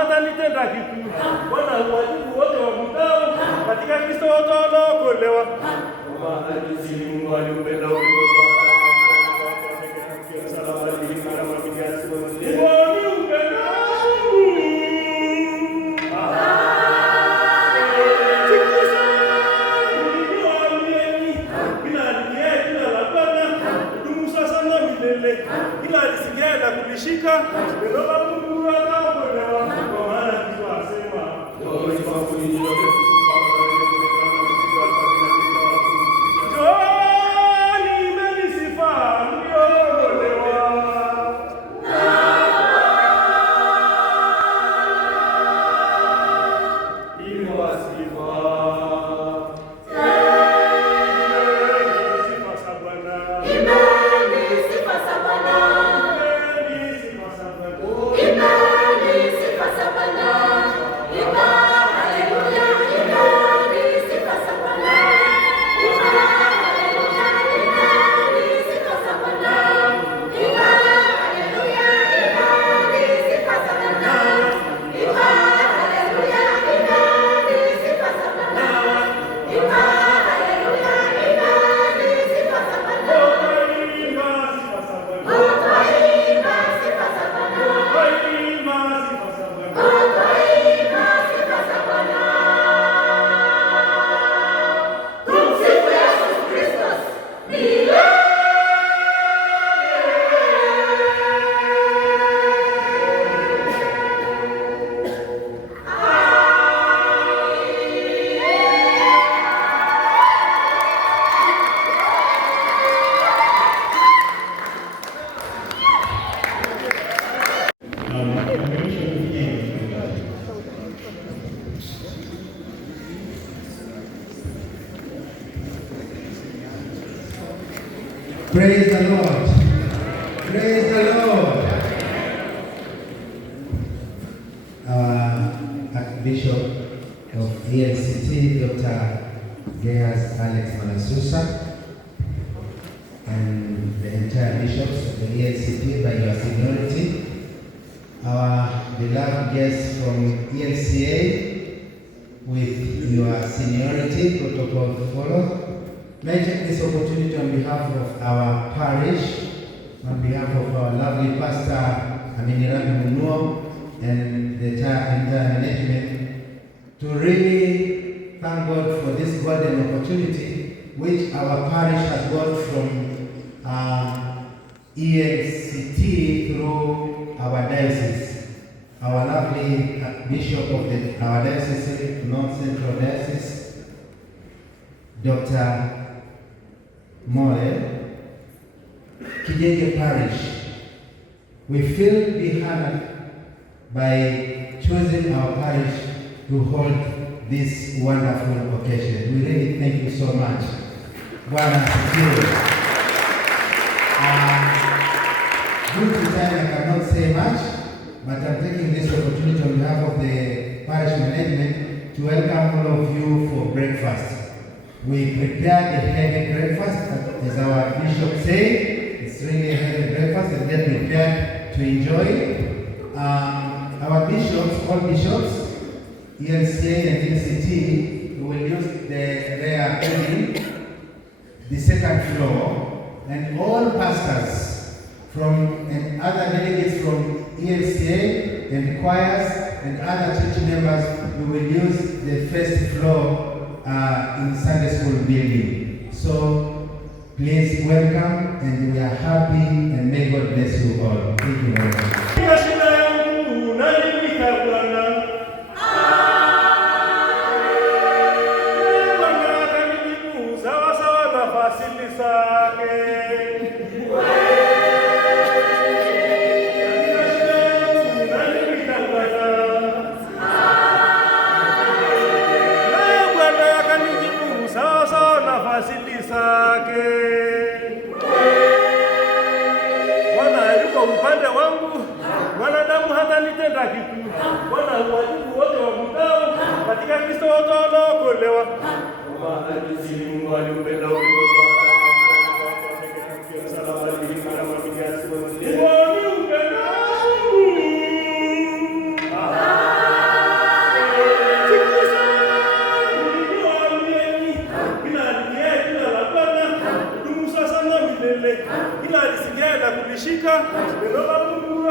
hatanitenda kitu. Bwana huwajibu wote wamutao, katika Kristo wote wanaokolewa. Mungu aliupenda ulimwengu ila alisigenda kulishika neno la Mungu anaokolewa, kwa maana Kristo asema Praise the Lord. Praise the Lord. Our Archbishop of ELCT, Dr. Gaius Alex Manasusa, and the entire bishops of the ELCT by your seniority, our beloved guests from ELCA with your seniority, protocol to follow. May I take this opportunity on behalf of our parish, on behalf of our lovely pastor, Aminirabi Munuo, and the entire management, to really thank God for this golden opportunity which our parish has got from ELCT through our diocese. Our lovely bishop of our diocese, North Central Diocese, Dr. Moe, Kijenge Parish. We feel be honored by choosing our parish to hold this wonderful occasion. We really thank you so much. Bwana asifiwe. Due to time, I cannot say much, but I'm taking this opportunity on behalf of the parish management to welcome all of you for breakfast. We prepared a heavy breakfast, as our bishop said. It's really a heavy breakfast, and then prepared to enjoy. Our bishops, all bishops, ELCA and ELCT, will use their building, the second floor, and all pastors and other delegates from ELCA and choirs and other church members, we will use the first floor in Sunday school building. So please welcome, and we are happy, and may God bless you all. Thank you very much. Upande wangu wanadamu hatanitenda kitu. Bwana huwajibu wote wamutao, katika Kristo wote wanaokolewa. Mungu aliupenda ulimwengu hata lile, ila alisikia na kulishika neno la Mungu